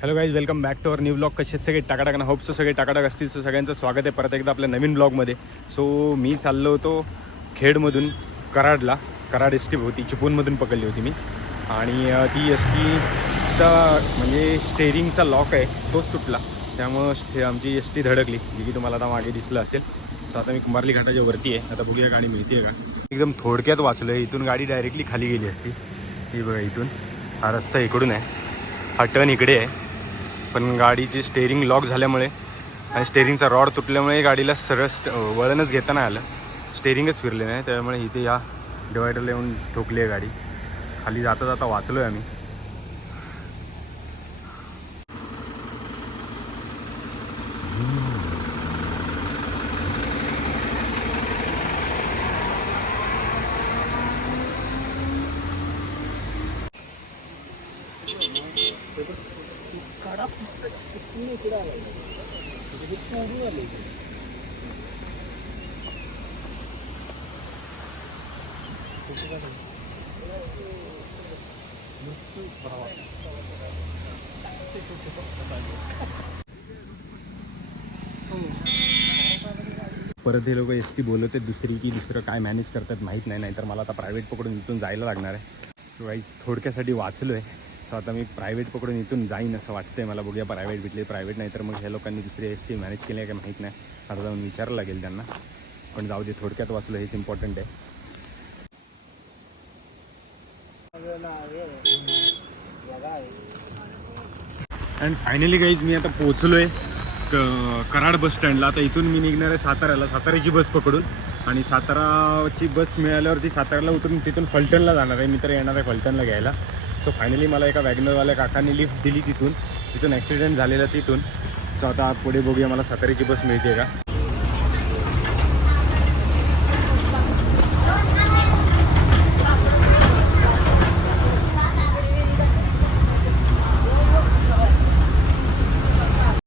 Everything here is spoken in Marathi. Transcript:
Hello guys welcome back to our new blog कसे सगळे? टाकाटाक ना होप्स सगळे टाकाटाक असतील. सो सगळ्यांचं स्वागत आहे परत एकदा आपल्या नवीन ब्लॉगमध्ये सो मी चाललो होतो खेडमधून कराडला. कराड एस टी होती चिपळूणमधून पकडली होती मी. आणि ती एस टीचा म्हणजे स्टेरिंगचा लॉक आहे तोच तुटला. त्यामुळं स्टे आमची एस टी धडकली. जी की तुम्हाला आता मागे दिसलं असेल. सो आता मी कुंभारली घाटाच्या वरती आहे. आता बघूया गाडी मिळते का? एकदम थोडक्यात वाचलं आहे इथून गाडी डायरेक्टली खाली गेली असती. ही बघा इथून. हा रस्ता इकडून आहे. हा टर्न इकडे आहे. पण गाडीची स्टेअरिंग लॉक झाल्यामुळे आणि स्टेअरिंगचा रॉड तुटल्यामुळे गाडीला सरळ वळणच घेता नाही आलं. स्टेअरिंगच फिरले नाही. त्यामुळे इथे या डिवायडरला येऊन ठोकली आहे गाडी. खाली जाता जाता वाचलो आहे आम्ही. परत हे लोक एस टी बोलवते दुसरी की दुसरं काय मॅनेज करतात माहीत नाही नाहीतर मला आता प्रायव्हेट पकडून इथून जायला लागणार आहे. वाईज थोडक्यासाठी वाचलो आहे सो आता मी प्रायव्हेट पकडून इथून जाईन असं वाटतंय. मला बघूया प्रायव्हेट भेटले प्रायव्हेट नाही तर मग ह्या लोकांनी दुसरी एस टी मॅनेज केली आहे का माहीत नाही. आता जाऊन विचारायला लागेल त्यांना. पण जाऊ दे थोडक्यात वाचलं हेच इम्पॉर्टंट आहे. अँड फायनली गाईज मी आता पोचलो आहे कराड बस स्टँडला आता इथून मी निघणार आहे साताऱ्याला. साताऱ्याची बस पकडून. आणि साताराची बस मिळाल्यावरती साताऱ्याला उतरून तिथून फलटणला जाणार आहे. मी तर येणार आहे फलटणला घ्यायला. सो फायनली मला एका वॅगनरवाल्या काकांनी लिफ्ट दिली तिथून. तिथून ॲक्सिडेंट झालेला तिथून. सो आता पुढे बघूया मला साताऱ्याची बस मिळते का?